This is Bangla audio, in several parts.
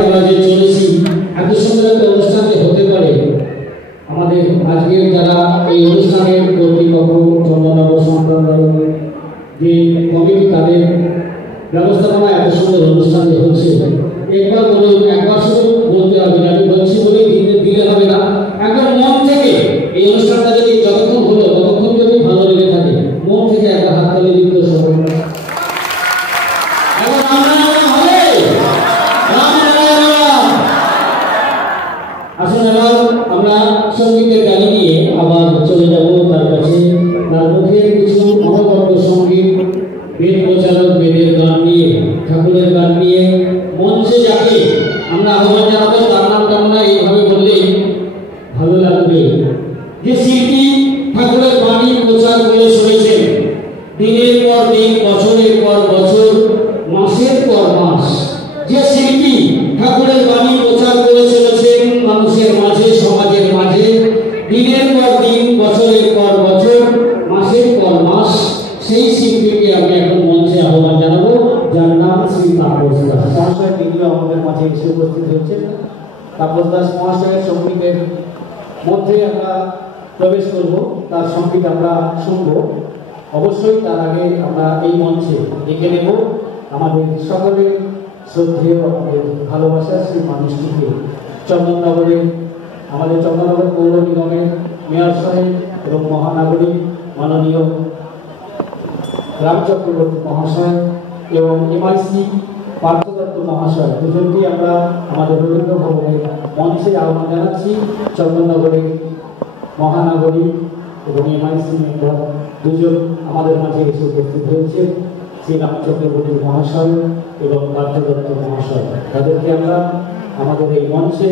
চলেছি এত সুন্দর একটা অনুষ্ঠান হতে পারে। আমাদের আজকের যারা এই অনুষ্ঠানের কর্তৃপক্ষ চন্দননগর সংক্রান্ত যে কমিটি তাদের ব্যবস্থাপনায় এত সুন্দর অনুষ্ঠান হচ্ছে। একবার বলুন, একবার শুধু বলতে হবে না, আমি বলছি বলেই দিলে হবে না, একবার মন থেকে এই অনুষ্ঠানটা যদি যতক্ষণ হলো ততক্ষণ যদি ভালো লেগে থাকে মন থেকে একটা হাততালি দিতে সবাই। আসুন এবার আমরা সঙ্গীতের গান নিয়ে আবার চলে যাব তার কাছে। তার মুখের কিছু অনবদ্য সঙ্গীত, বেদ প্রচারক, বেদের গান নিয়ে, ঠাকুরের গান নিয়ে মঞ্চে যাকে আমরা আহ্বান জানাবো তার নামটা আমরা এইভাবে বললেই ভালো লাগবে। যে শিল্পী ঠাকুরের বাণী প্রচার করে চলেছেন দিনের পর দিন, বছরের পর বছর, মাসের পর মাস। যে শিল্পী ঠাকুরের বাণী প্রচার করে চলেছেন মানুষের মাঝে, সমাজের মাঝে, দিনের পর দিন, বছরের পর বছর, মাসের পর মাস, সেই শিল্পীকে আমি এখন মঞ্চে আহ্বান জানাবো, যার নাম শ্রী তাপস দাস মহাশয়। তিনিও আমাদের মাঝে এসে উপস্থিত হয়েছেন। তাপস দাস মহাশয়ের সঙ্গীতের মধ্যে আমরা প্রবেশ করব, তার সঙ্গীত আমরা শুনবো। অবশ্যই তার আগে আমরা এই মঞ্চে ডেকে নেব আমাদের সকলের শ্রদ্ধেয়, আমাদের ভালোবাসার সেই মানুষটিকে, চন্দননগরের, আমাদের চন্দননগর পৌর নিগমের মেয়র সাহেব এবং মহানাগরিক মাননীয় রাম চক্রবর্তী মহাশয় এবং এমআইসি পার্থ দত্ত মহাশয়, দুজনকেই আমরা আমাদের রবীন্দ্র ভবনের মঞ্চে আহ্বান জানাচ্ছি। চন্দননগরের মহানাগরিক এবং এমআইসি মেম্বার দুজন আমাদের মাঝে এসে উপস্থিত হয়েছে, শ্রী রাম চক্রবর্তী মহাশয় এবং পার্থ দত্ত মহাশয়। তাদেরকে আমরা আমাদের এই মঞ্চে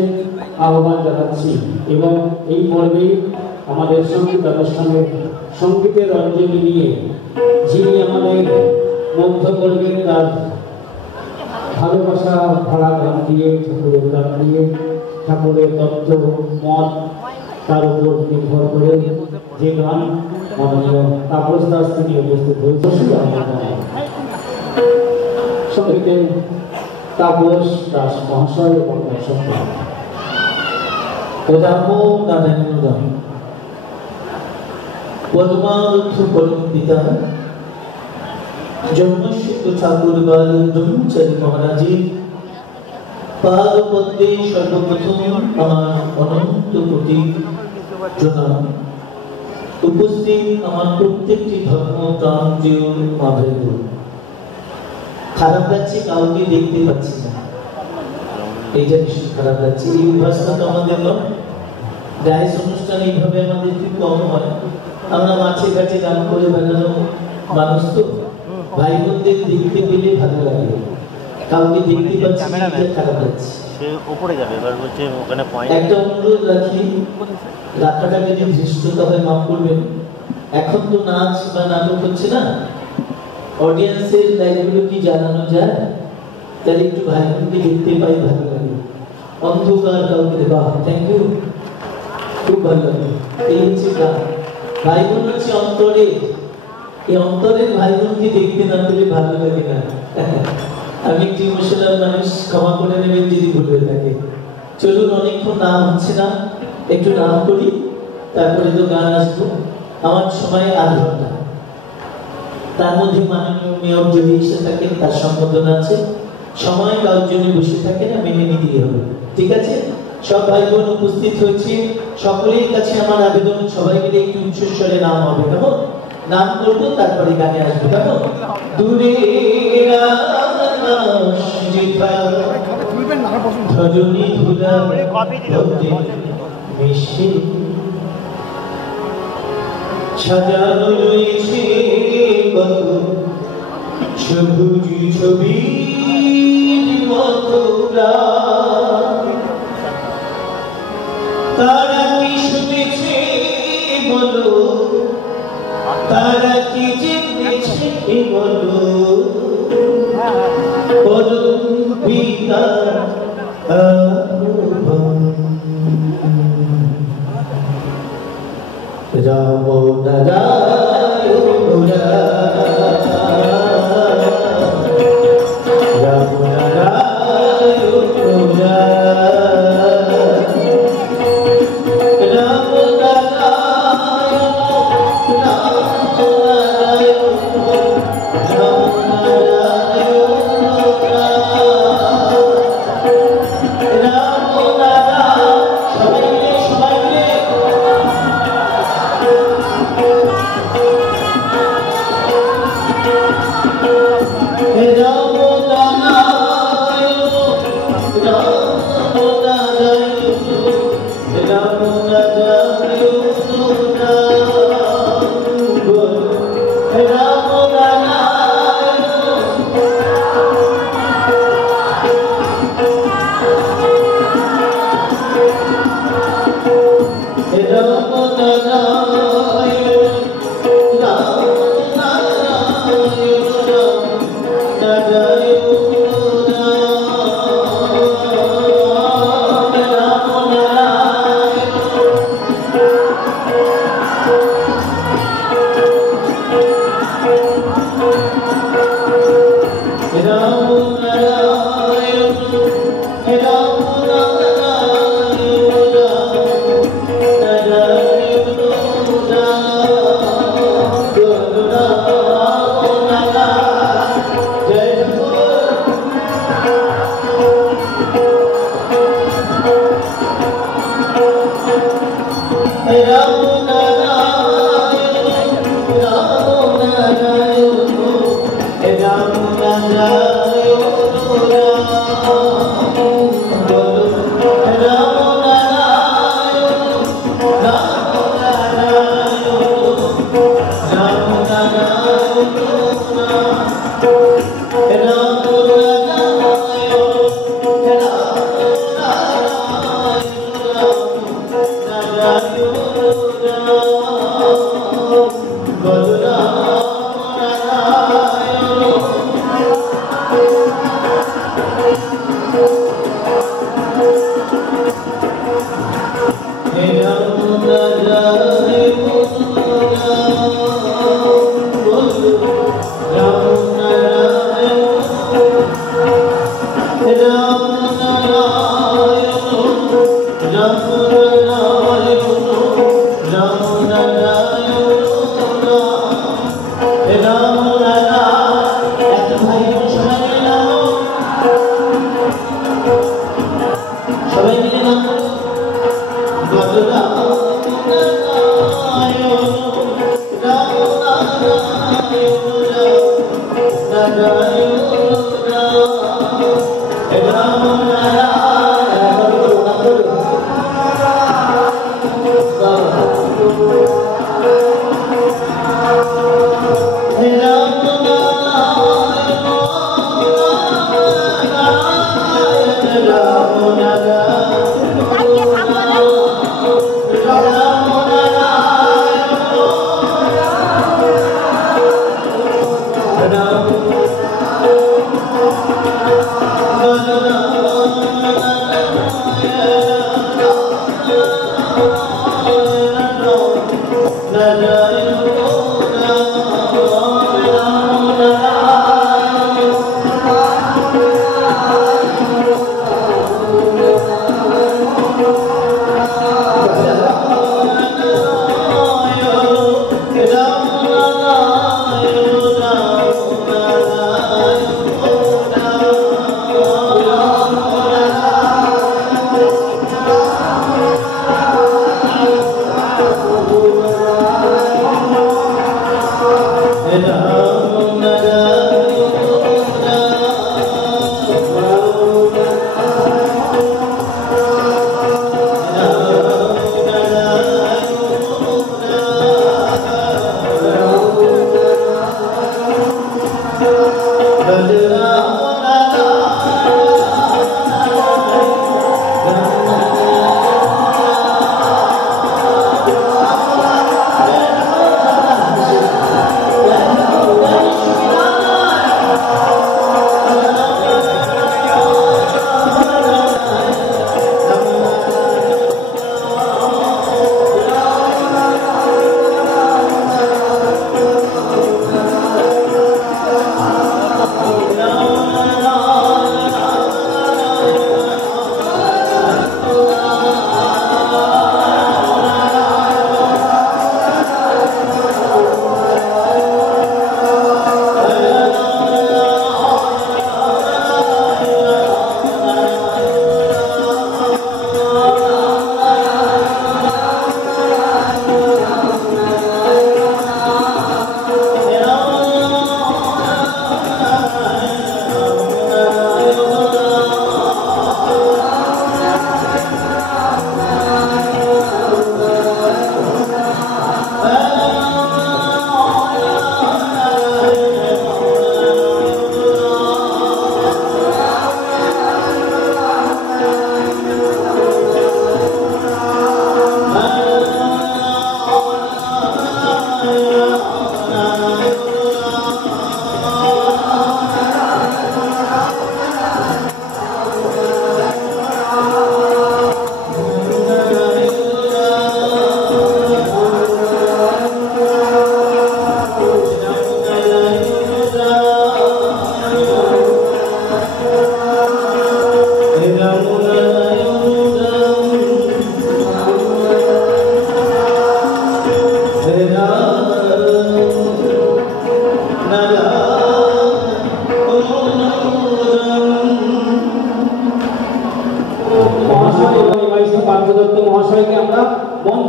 আহ্বান জানাচ্ছি এবং এই পর্বে আমাদের সঙ্গীত অনুষ্ঠানের সঙ্গীতের অঞ্জলি নিয়ে যিনি আমাদের মুগ্ধ করবেন তার ভালোবাসা ভরা গান দিয়ে, ঠাকুরের গান দিয়ে, ঠাকুরের তত্ত্ব মত তার উপর নির্ভর করে যে গান মাননীয় তাপস দাস তিনি উপস্থিত হয়েছে। সঙ্গীতে তাপস দাস মহাশয় এবং দর্শক পরমার্থ পরম পিতা জন্মস্ব ঠাকুর বাল ব্রহ্মচারী মহারাজের পাদ পদ্মে সর্বপ্রথম আমার অনন্ত কোটি প্রণাম। উপস্থিত আমার প্রত্যেকটি ধর্ম প্রাণ প্রিয় মা ভাইবোন, খারাপ লাগছে কাউকে দেখতে পাচ্ছি না, এইটা ভীষণ খারাপ লাগছে। এই অভ্যাসটা তো আমাদের নয়। ডাইস অনুষ্ঠান এইভাবে আমাদের খুব কম হয়। আমরা মাঠে ঘাটে গান করে বেড়ানো মানুষ তো, ভাই বোনদের দেখতে পেলে ভালো লাগে, কাউকে দেখতে পাচ্ছি না, খারাপ লাগছে। একটা অনুরোধ রাখি, রাখাটা যদি ধৃষ্টতা হয় মাফ করবেন। এখন তো নাচ বা নাটক হচ্ছে না, অডিয়েন্সের লাইনগুলো কি জানানো যায়, তাহলে একটু ভাই বোনকে দেখতে পাই, ভালো লাগে। অন্ধকার কাউকে, বাহ থ্যাংক ইউ, খুব ভালো লাগে। এই হচ্ছে গান, ভাই বোন হচ্ছে অন্তরে, এই অন্তরের ভাই বোনকে দেখতে না পেলে ভালো লাগে না। আমি একটি ইমোশনাল মানুষ, ক্ষমা করে নেবেন যদি ভুল হয়ে থাকে। চলুন, অনেকক্ষণ নাম হচ্ছে না, একটু নাম করি, তারপরে তো গান আসবো। আমার সময় 8 ঘন্টা, তার মধ্যে মাননীয় মেয়র যদি এসে থাকেন তার সম্বোধনা আছে, সময় কারোর জন্য বসে থাকে না, মেনে নিতেই হবে, ঠিক আছে? সব ভাই বোন উপস্থিত হয়েছে, সকলের কাছে আমার আবেদন, সবাই মিলে একটু উচ্চস্বরে নাম হবে, কেমন? নাম করবো, তারপরে গানে আসবো, কেমন? দূরে ধরণী ধুলা মিশে সাজানো রয়েছে কত সবুজ ছবির মতো, তারা কি শুনেছে বলো, তারা কি জেনেছে বলো, পরম পিতা রাম দাদা রাম দাদা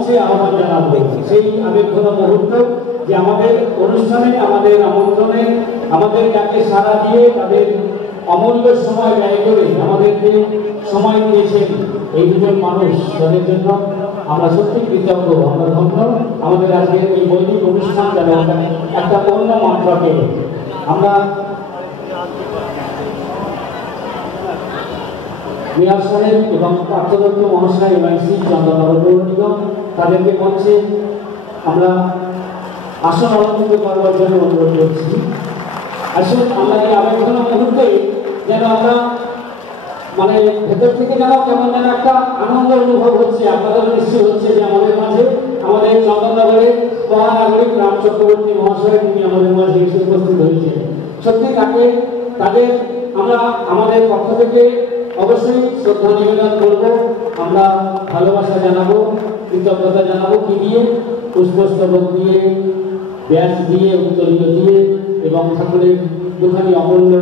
মঞ্চে আহ্বান জানাবো সেই আবেগঘন মুহূর্ত যে আমাদের অনুষ্ঠানে, আমাদের আমন্ত্রণে আমাদের যাকে সাড়া দিয়ে তাদের অমূল্য সময় ব্যয় করে আমাদেরকে সময় দিয়েছেন এই দুজন মানুষ, তাদের জন্য আমরা সত্যি কৃতজ্ঞ, আমরা ধন্য। আমাদের আজকের এই বৈদিক অনুষ্ঠান যেন একটা অন্য মাত্রাকে আমরা মেয়র সাহেব এবং পার্থদত্ত মহাশয় এমআইসি চন্দননগর পৌর নিগম তাদেরকে মঞ্চে আমরা আসন অলঙ্কৃত করবার জন্য অনুরোধ করছি। আসুন আমরা এই আবেগঘন মুহূর্তে যেন আমরা মানে ভেতর থেকে যেন কেমন যেন একটা আনন্দ অনুভব হচ্ছে, আপনাদের নিশ্চয় হচ্ছে যে আমাদের মাঝে আমাদের চন্দননগরের মহানাগরিক রাম চক্রবর্তী মহাশয় তিনি আমাদের মাঝে এসে উপস্থিত হয়েছে। সত্যি তাদের আমরা আমাদের পক্ষ থেকে অবশ্যই শ্রদ্ধা নিবেদন করব, আমরা ভালোবাসা জানাবো, কৃতজ্ঞতা জানাবো কি দিয়ে? পুষ্পস্তবক দিয়ে, ব্যাস দিয়ে, উত্তরীয় দিয়ে এবং ঠাকুরের দুখানি অমূল্য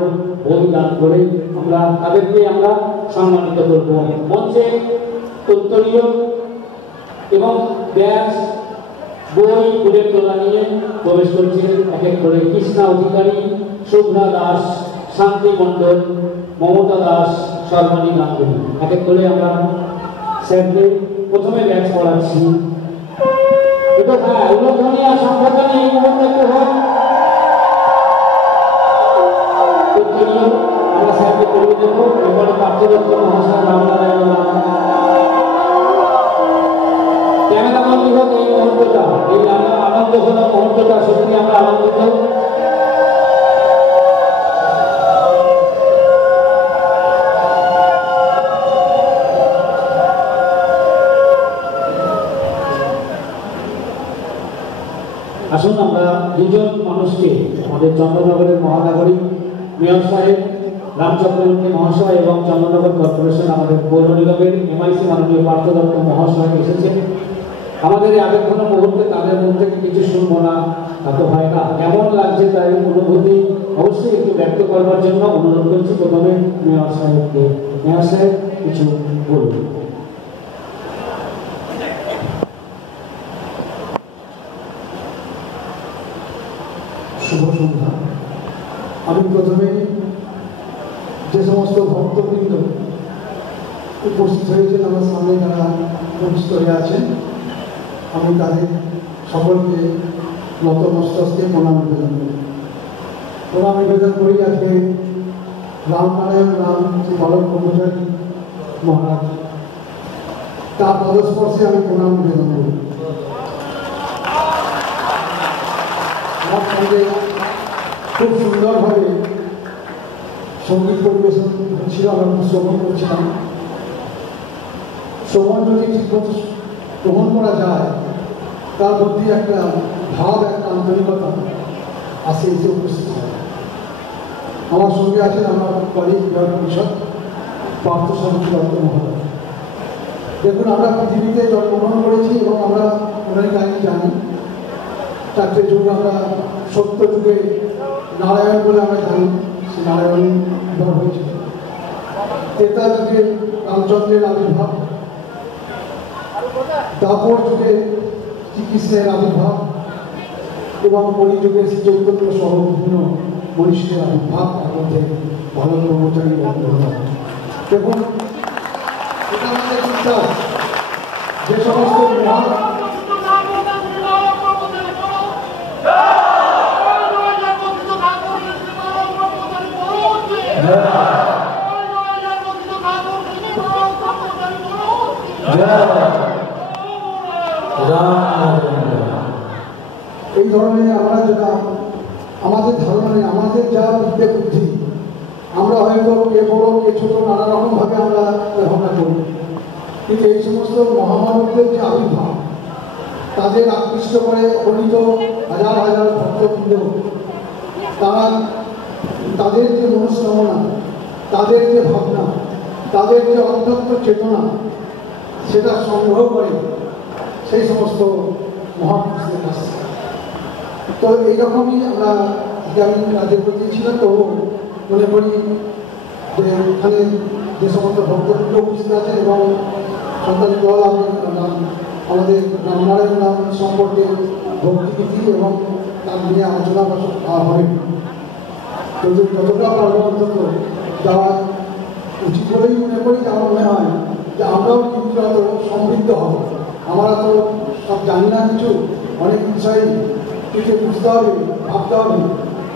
বই দান করে আমরা তাদেরকে আমরা সম্মানিত করব। মঞ্চে উত্তরীয় এবং ব্যাস, বই, ফুলের তোলা নিয়ে প্রবেশ করছে এক এক করে কৃষ্ণা অধিকারী, শুভ্রা দাস, শান্তি মণ্ডল, মমতা দাস, সর্বাণী গাঙ্গুলি। এক এক করে আমরা স্যারকে প্রথমে ব্যাচ পড়াচ্ছি। এটা হ্যাঁ উল্লেখনীয় আর সংগঠনে এই মুহূর্তে একটু হয় উত্তরীয় আমরা স্যারকে করিয়ে দেবো। এরপরে পার্থদত্ত মহাশয় রামনারায়ণ ক্যামেরা বন্দী হোক এই মুহূর্তটা, এই আনন্দ ঘন মুহূর্তটা সত্যি আমরা আনন্দিত। আসুন আমরা দুজন মানুষকে আমাদের চন্দননগরের মহানাগরিক মেয়র সাহেব রাম চক্রবর্তী মহাশয় এবং চন্দননগর কর্পোরেশন আমাদের পৌর নিগমের এমআইসি মাননীয় পার্থদত্ত মহাশয় এসেছেন। আমাদের এই আবেগঘন মুহূর্তে তাদের মুখ থেকে কিছু শুনবো না তা তো হয় না, কেমন লাগছে তাই অনুভূতি অবশ্যই একটু ব্যক্ত করবার জন্য অনুরোধ করছি। প্রথমে মেয়র সাহেবকে, মেয়র সাহেব কিছু বলুন। শুভ সন্ধ্যা। আমি প্রথমে যে সমস্ত ভক্তবৃন্দ উপস্থিত হয়েছেন আমার সামনে যারা উপস্থিত হয়ে আছেন, আমি তাদের সকলকে নত মস্তকে প্রণাম নিবেদন করি। প্রণাম নিবেদন করি আজকে রামনারায়ণ রাম বালক ব্রহ্মচারী মহারাজ, তার পদস্পর্শে আমি প্রণাম নিবেদন করি। আমার সঙ্গে খুব সুন্দরভাবে সঙ্গীত পরিবেশন হচ্ছিল, আমরা শ্রবণ করছিলাম। শ্রবণ যদি ঠিকমতো গ্রহণ করা যায় তার মধ্যে একটা ভাব, একটা আন্তরিকতা আসে, এসে উপস্থিত হয়। আমার সঙ্গে আছেন আমার কলিগ জয় পরিষদ পার্থসারথী দত্ত মহারাজ। দেখুন, আমরা পৃথিবীতে জন্মগ্রহণ করেছি এবং আমরা ওনার কাহিনী জানি। চারটে যুগ আমরা সত্য যুগে নারায়ণ বলে আমরা জানি, সে নারায়ণ বিভাগ হয়েছিল। ত্রেতা যুগে রামচন্দ্রের আবির্ভাব, দ্বাপর যুগে শ্রীকৃষ্ণের আবির্ভাব এবং কলিযুগে শ্রী চৈতন্য সহ বিভিন্ন মনীষীদের আবির্ভাব, তার মধ্যে বালক ব্রহ্মচারী অন্তর্ভুক্ত। দেখুন, এটা আমাদের চিন্তা যে সমস্ত মহান এই ধরনের আমরা যেটা আমাদের ধারণা নেই, আমাদের যা বিদ্যে বুদ্ধি, আমরা হয়তো কে বড় কে ছোট নানা রকমভাবে আমরা ভাবনা করি, কিন্তু এই সমস্ত মহামানবদের যে আবির্ভাব, তাদের আকৃষ্ট করে অগণিত হাজার হাজার ভক্তবৃন্দ, তারা তাদের যে মনস্কামনা, তাদের যে ভাবনা, তাদের যে অধ্যত্ত চেতনা, সেটা সংগ্রহ করে সেই সমস্ত মহাপুরুষদের কাছে। তো এইরকমই আমরা আমি তাদের প্রতি ছিল। তো মনে করি যে এখানে যে সমস্ত ভক্তবৃন্দ উপস্থিত আছেন এবং সন্তান দল আমি আমাদের রামনারায়ণ নাম সম্পর্কে ভক্তিগীতি এবং তার নিয়ে আলোচনা হবে। যদি যতটা পারবো অন্তত যাওয়া উচিত বলেই মনে করি। আমার মনে হয় যে আমরাও কিন্তু এত সমৃদ্ধ হব। আমরা তো সব জানি না কিছু, অনেক বিষয় কিছু বুঝতে হবে, ভাবতে হবে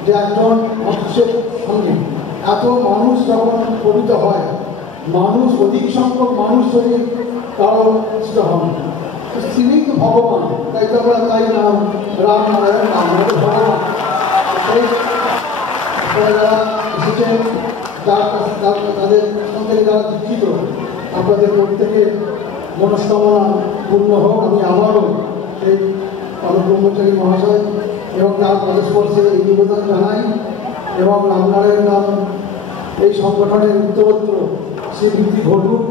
যে একজন মানুষের সঙ্গে এত মানুষ যখন পরিচিত হয়, মানুষ অধিক সংখ্যক মানুষ যদি কারো ইষ্ট হন, তিনি তো ভগবান। তাই তো আমরা তাই নাম রাম নারায়ণ নাম ভগবান। যারা এসেছেন, তাদের সঙ্গে যারা দীক্ষিত, আপনাদের প্রত্যেকের মনস্কামনা পূর্ণ হোক। আমি আবারও সেই পদব্রহ্মচারী মহাশয় এবং তার পদস্পর্শে এই নিবেদন জানাই এবং রামনারায়ণ নাম এই সংগঠনের উত্তরোত্তর শ্রীবৃদ্ধি ঘটুক।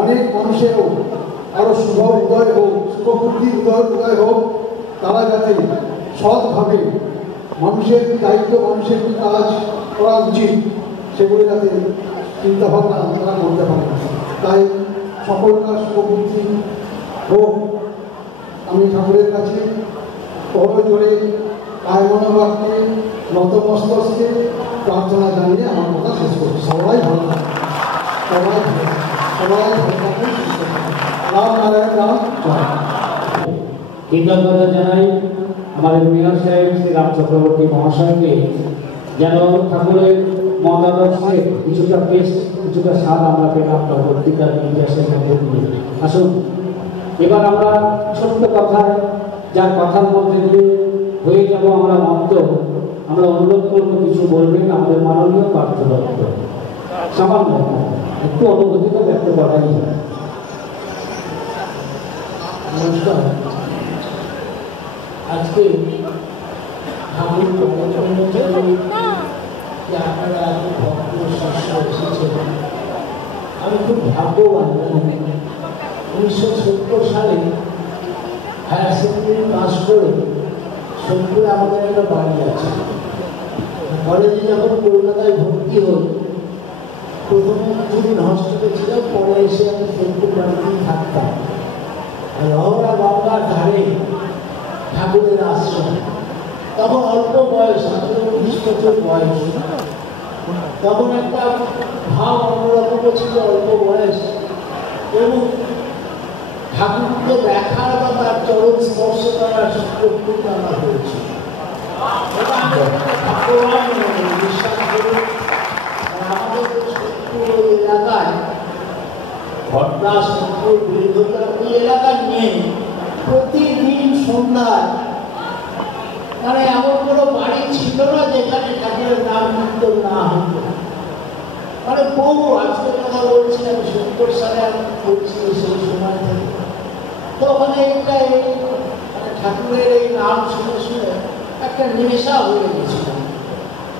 অনেক মানুষেরও আরও শুভ উদয় হোক, শুভবুদ্ধির উদয় হোক। তারা যাতে সৎভাবে মানুষের দায়িত্ব, মানুষের কাজ করা উচিত, সেগুলো যাতে চিন্তাভাবনা তারা করতে পারে। তাই সকলকার শুভবুদ্ধি হোক। আমি ঠাকুরের কাছে কবর জোরে কায়মনোবাক্যে নতমস্তকে প্রার্থনা জানিয়ে আমার কথা শেষ করছি। সবাই ভালো থাকুন, সবাই ভালো থাকুন, রাম নারায়ণ রাম জয়। কৃতজ্ঞতা জানাই আমাদের মেয়র সাহেব শ্রী রাম চক্রবর্তী মহাশয়কে, যেন ঠাকুরের মতাদর্শে কিছুটা পেস্ট, কিছুটা স্বাদ আমরা পেলাম পরবর্তীকার ইতিহাসের মধ্যে দিয়ে। আসুন এবার আমরা ছোট্ট কথায়, যার কথার মধ্যে দিয়ে হয়ে যাব আমরা মন্ত্র, আমরা অনুরোধ করবো কিছু বলবেন আমাদের মাননীয় পার্থদত্ত। সামান্য একটু অনুভূতিটা ব্যক্ত করাই যায়। নমস্কার। আজকে আপনারা এত ভক্ত শিষ্য এসেছেন, আমি খুব ভাগ্যবান। 1970 সালে হায়ার সেকেন্ডারি পাস করে সোনপুরে আমাদের একটা বাড়ি আছে। কলেজে যখন কলকাতায় ভর্তি হই, প্রথমে কিছুদিন হস্টেলে ছিলাম, পরে এসে আমি সোনপুর বাড়িতেই থাকতাম। রহরা গঙ্গার ধারে ঠাকুরের আশ্রম। তখন অল্প বয়স, 19 বছর বয়স। তখন একটা ভাব অন্যরকম ছিল, অল্প বয়স, এবং ঠাকুরকে দেখার বা তার চরণ স্পর্শ করার সুযোগ আমার হয়েছিল। বিশ্বাস করুন, আমাদের এলাকায় ঘটনা শঙ্কর বীরভূমরা ওই এলাকার নিয়ে প্রতিদিন সন্ধ্যায়, মানে এমন কোনো বাড়ি ছিল না যেখানে ঠাকুরের নাম কীর্তন না হতো। মানে বহু, আজকের কথা বলছি আমি 70 সালে আমি বলছি, সেই সময় থেকে তো ওখানে একটা মানে ঠাকুরের এই নাম শুনে শুনে একটা নেশা হয়ে গেছিল।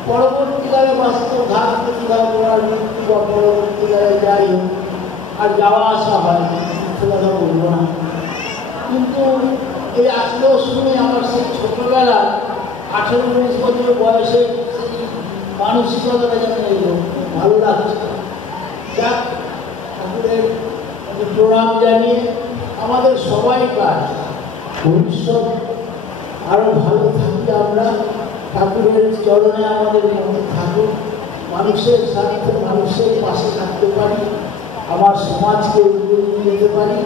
পরবর্তীকালে বাস্তব ঘাট প্রতিভা করার মৃত্যু বা পরবর্তীকালে যাই হোক, আর যাওয়া আসা হয়, কথা বলবো না। কিন্তু এই আজকেও শুনে আমার সেই ছোটবেলা 18-19 বছর বয়সে সেই মানসিকতাটা যেন এলো, ভালো লাগছে। যাক, ঠাকুরের প্রণাম জানিয়ে আমাদের সবাই কাজ ভবিষ্যৎ আরো ভালো থাকি, আমরা ঠাকুরের চরণে আমাদের মনে থাকুক, মানুষের স্বার্থে মানুষের পাশে থাকতে পারি, আমার সমাজকে এগিয়ে নিয়ে যেতে পারি,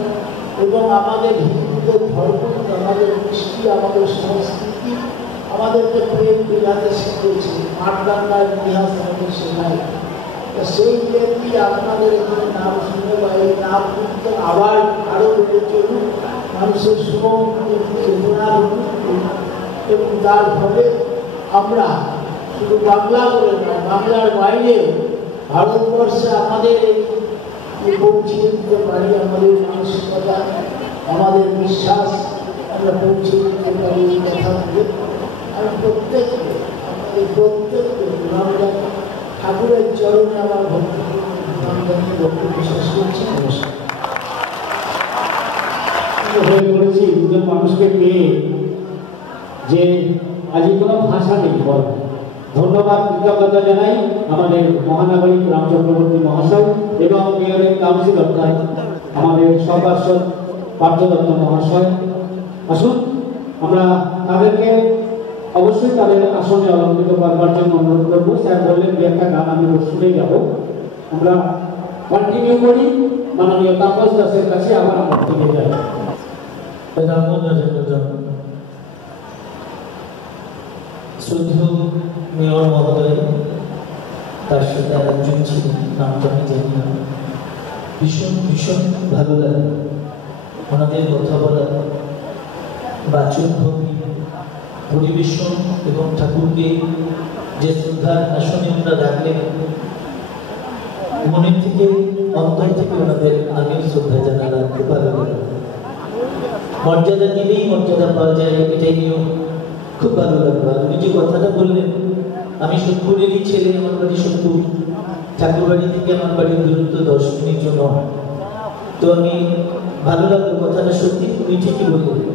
এবং আমাদের হিন্দুদের ধর্ম, আমাদের কৃষ্টি, আমাদের সংস্কৃতি আমাদেরকে প্রেম বিলাতে শিখেছে। মাঠগঙ্গার ইতিহাস আমাদের শেখায়। সেই ব্যক্তি আপনাদের এখানে নাম শুনে বা এই নাম কিন্তু আবার আরো বেড়ে চলুক, মানুষের শুভমুক্তি চেতনা এবং তার ফলে আমরা শুধু বাংলা বলে নয়, বাংলার বাইরে ভারতবর্ষে আমাদের এই পৌঁছে দিতে পারি, আমাদের মানসিকতা, আমাদের বিশ্বাস আমরা পৌঁছে দিতে পারি। এই কথা বলে আমি প্রত্যেককে, আমাদের প্রত্যেককে আমরা ঠাকুরের চরণে আমার ভক্তি বিশ্বাস করছি। হয়ে পড়েছি দুজন মানুষকে পেয়ে যে আজ কোনো ভাষা নেই বল। ধন্যবাদ, কৃতজ্ঞতা জানাই আমাদের মহানাগরিক রাম চক্রবর্তী মহাশয় এবং মেয়রের কাউন্সিলর আমাদের সর্বাসদ পার্থদত্ত মহাশয়। আসুন আমরা তাদেরকে অবশ্যই তাদের আসনে অলঙ্কৃত করবার জন্য অনুরোধ করবো। স্যার বললেন যে একটা গান আমি শুনেই যাব, আমরা কন্টিনিউ করি। মাননীয় তাপস দাসের কাছে আবার আমরা ফিরে যাই। শ্রদ্ধেয় মেয়র মহোদয়, তার সাথে আরেকজন ছিলেন, নামটা আমি জানি না, ভীষণ ভীষণ ভালো লাগে ওনাদের কথা বলা, বাচনভঙ্গি, পরিবেশন এবং ঠাকুরকে যে শ্রদ্ধার আসনে ওনারা রাখলেন, মনের থেকে অন্তর থেকে ওনাদের আমিও শ্রদ্ধা জানালাম, খুব ভালো লাগে। মর্যাদা দিলেই মর্যাদা পাওয়া যায়, এটাই নিয়ম, খুব ভালো লাগলো। আপনি যে কথাটা বললেন, আমি সোদপুরেরই ছেলে, আমার বাড়ি সোদপুর, ঠাকুর বাড়ি থেকে আমার বাড়ির দূরত্ব 10 মিনিট জন্য। তো আমি ভালো লাগলো কথাটা, সত্যি তুমি ঠিকই বললেন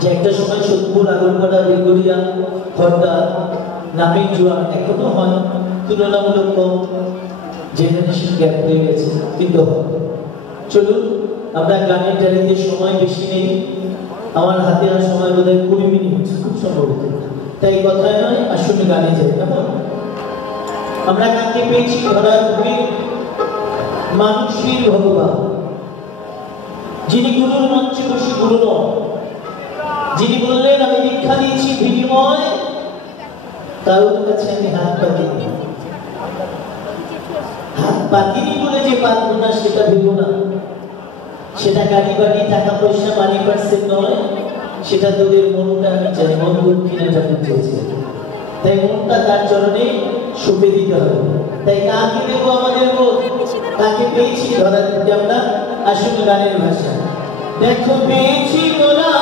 যে একটা সময় সোদপুর, আগরপাড়া, বেগুড়িয়া, খড়দা, নামের জোয়ার এখনো হয়, তুলনামূলক কম, জেনারেশন গ্যাপ হয়ে গেছে, কিন্তু চলুন আমরা গানের ডালিতে সময় বেশি নেই, আমার হাতে আর সময় বোধহয় 20 মিনিট খুব সম্ভবত, তাই কথায় নয়, আসলে গানে যাই। কেমন? আমরা কাকে পেয়েছি? ধরার ভূমি মানুষের ভগবান, যিনি গুরুর মঞ্চে বসে গুরু নন, যিনি বললেন আমি দীক্ষা দিয়েছি বিনিময়, কারোর কাছে আমি হাত পাতিনি। হাত পাতিনি বলে যে পাতব না সেটা ভেবো না, সেটা গাড়ি বাড়ি, টাকা পয়সা, মানি পার্সেন্ট নয়, সেটা তোদের মনটা আমি চাই, মন দক্ষিণাটা চেয়েছে, তাই মনটা তার চরণে সঁপে দিতে হবে। তাই কাকে দেবো আমাদের মন? তাকে পেয়েছি ধরার দিতে আমরা। আসুন গানের ভাষা, দেখো পেয়েছি মোরা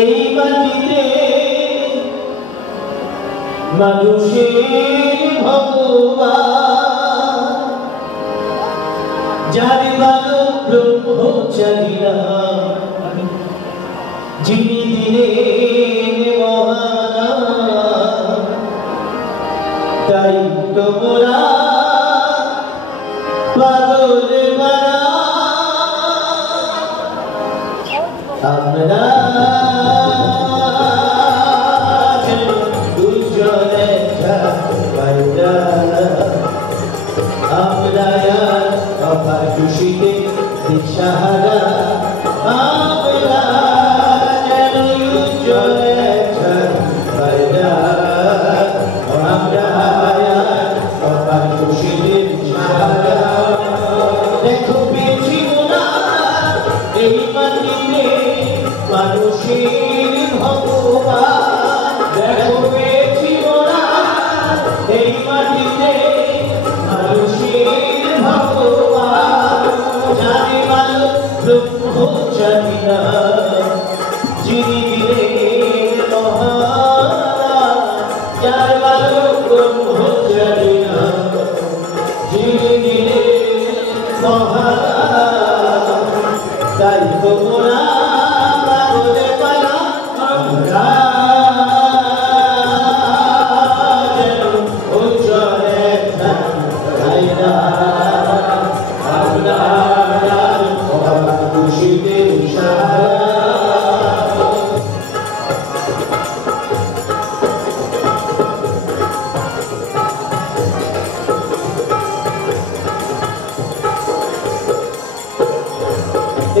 এই মাটিতে মানুষের ভগবান, যার ভালো ব্রহ্মচারীরা, যিনি দিলেন মহান, তাই তোমরা পাগল মারা আমরা দুজনে পাইরা, আমরা অপার খুশিতে দিশাহারা, আমরা যেন দুজনে পাইরা, আমরা অপার খুশিতে দিশাহারা। দেখো পেয়েছি মোরা এই মাটিতে মানুষের ভগবান, দেখো পেয়েছি মোরা এই মাটিতে মানুষের ভগবান, জানে ভালো ব্রহ্মচারীরা, যিনি দিলেন মহান, যার ভালো ব্রহ্মচারীরা, যিনি দিলেন মহান, তাই তোমরা বলে পালা আমরা যেন উজ্জ্বলে থাইরা, আমরা খুশিতে সারা।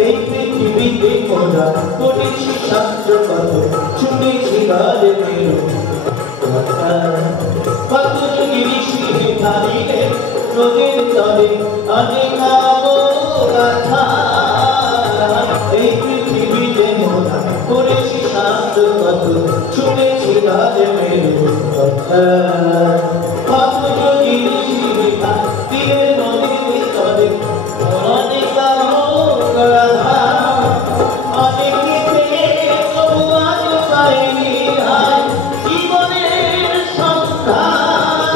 এই পৃথিবীতে মোরা পড়েছি শাস্ত্র কত, শুনেছি গানের কথা, কত যোগী ঋষি ধারিলে নদীর তলে অনেক গাথা। এই পৃথিবীতে মোরা পড়েছি শাস্ত্র কত, শুনেছি গানের কথা, কত যোগী ঋষি ধারিলে নদীর তলে অনেক গাথা। অনেকে পেয়ে তবু আজ পাইনি আজ জীবনের সন্ধান,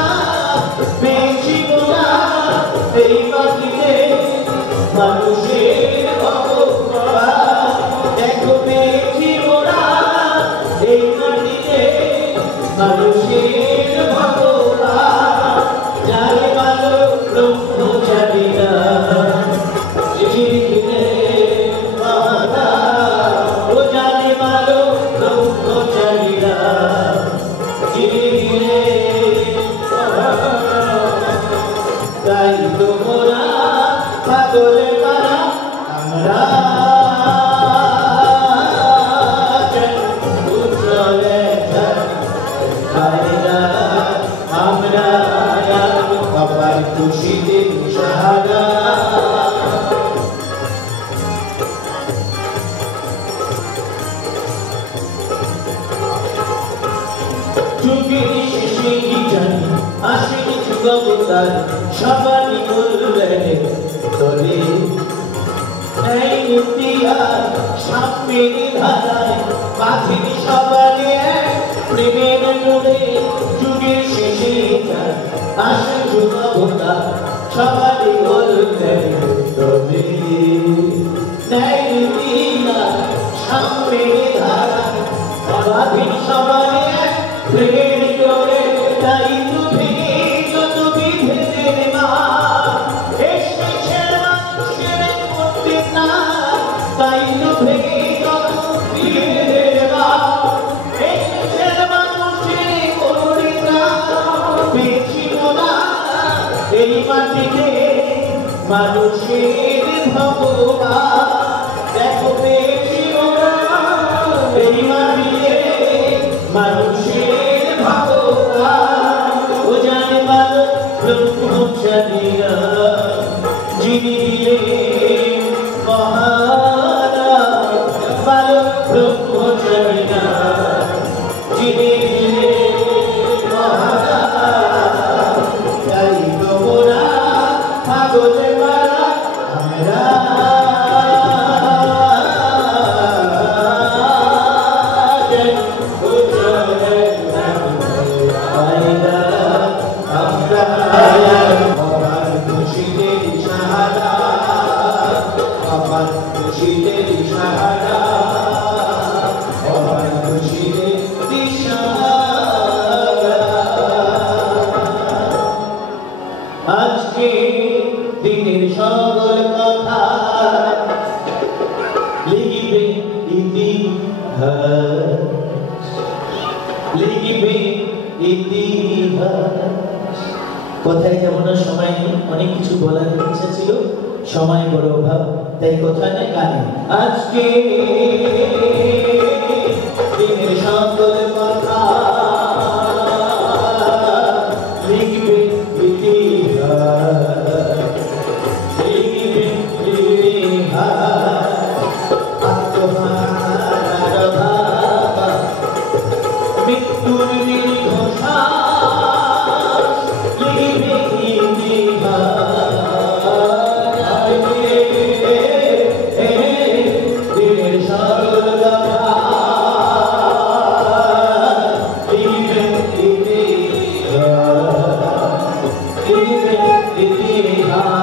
পেয়েছি মোরা এই মাটিতে মানুষের ভগবান, দেখো পেয়েছি মোরা এই মাটিতে মানুষের ভগবান। আমরা বাবার খুশিতে সাহারা যুগের শেষে জানি আসেনি যুগবতার সবারই কল্যাণে তলে এই মুক্তিয়ার সাপের ধারায় পাখির সবারে প্রেমের নূরে যুগের শেষে জানি আসে যুগবতার সবারই কল্যাণে তলে এই মুক্তিয়ার সাপের ধারায় পাখির সবারে প্রেমের নূরে তাই তো ভেঙে যত বিভেদের মা এসেছে মানুষের মধ্যে না তাই তো ভেঙে যত বিভেদের মা এসেছে মানুষের মধ্যে না পেয়েছিল না এই মাটিতে মানুষের ভগবান দেখো পেয়েছিল না এই মাটিতে মানুষের ভগবান ও জানে ভালো ব্রহ্মচারীরা যিনি দিলেন মহারা ভালো ব্রহ্মচারীরা যিনি দিলেন মহারা তাই তোমরা পাগলে মারা আমরা আজকে দিনের সকল কথা লিখবে ইতিহাস লিখবে ইতিহাস কথায় যেমন সময় নেই অনেক কিছু বলার ইচ্ছা ছিল সময় বড় অভাব তাই কথা নেই গানে আজকে দিনের সকল কথা লিখবে ইতিহাস লিখবে ইতিহাস আত্মহার ভাবা মৃত্যুর নির্ঘোষাস লিখবে ইতিহাস দিনের সকল কথা লিখবে ইতিহাস লিখবে ইতিহাস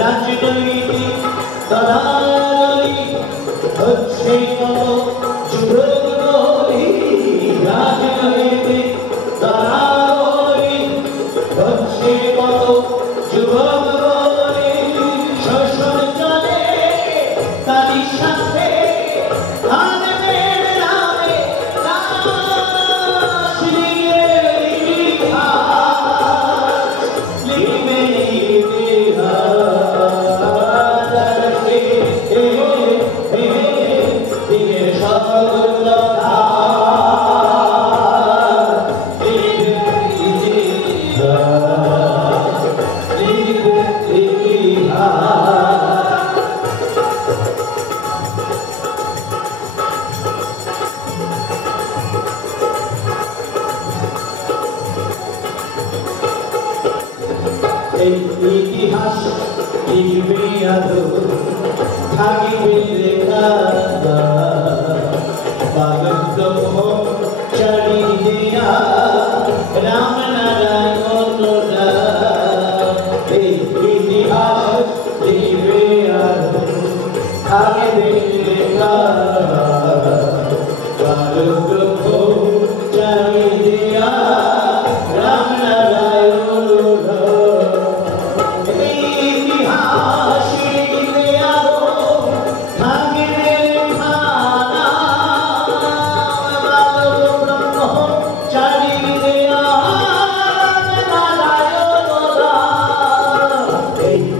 রাজনৈতিক দলালি হচ্ছে যুবকলি রাজনৈতিক দলালি হচ্ছে যুবকলি শোষণ চলে তারই সাথে আনন্দের নামে লাশ লিখে ইতিহাস লিখবে দিনের সকল কথা লিখবে ইতিহাস লিখবে ইতিহাস এই ইতিহাস লিখবে আদো থাকিবে লেখা পাগল চারি দিয়া রাম নারায়ণ এই ইতিহাস লিখবে আদো থাকিবে লেখা পাগল চারি দিয়া রাম নারায়ণ ইতিহাস লিখবে আদো থাকিবে লেখা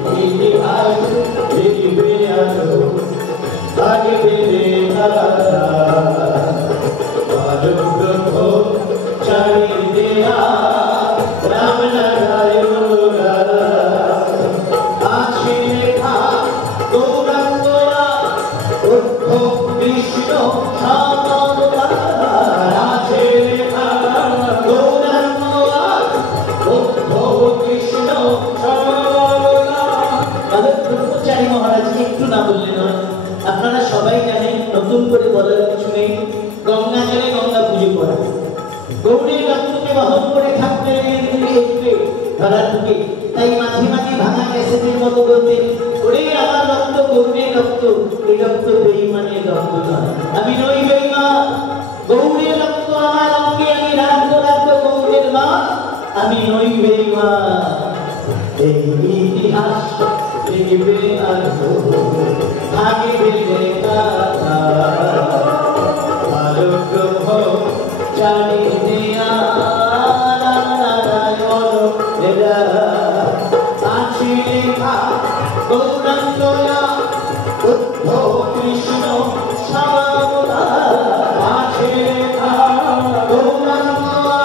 ইতিহাস একটু না বললে নয়। আপনারা সবাই জানেন, নতুন করে বলার কিছু নেই, গঙ্গা জলে গঙ্গা পুজো করা, গৌরীর রক্তকে বহন করে থাকতে ধরার ঢুকে। তাই মাঝে মাঝে ভাঙা ক্যাসেটের মতো বলতে, ওরে আমার রক্ত গৌরীর রক্ত, এই রক্ত বেঈমানের রক্ত নয়, আমি নই বেঈমান, গৌরীর রক্ত আমার অঙ্গে, আমি রাখবো রাখবো গৌরীর মা, আমি নই বেঈমান। এই ইতিহাস লিখবে আর ভাগবে লেখা, ভালো গ্রহ জানি দিয়া আছে লেখা গৌরাঙ্গয়া বুদ্ধ কৃষ্ণ শ্যামলা, আছে লেখা গৌরাঙ্গয়া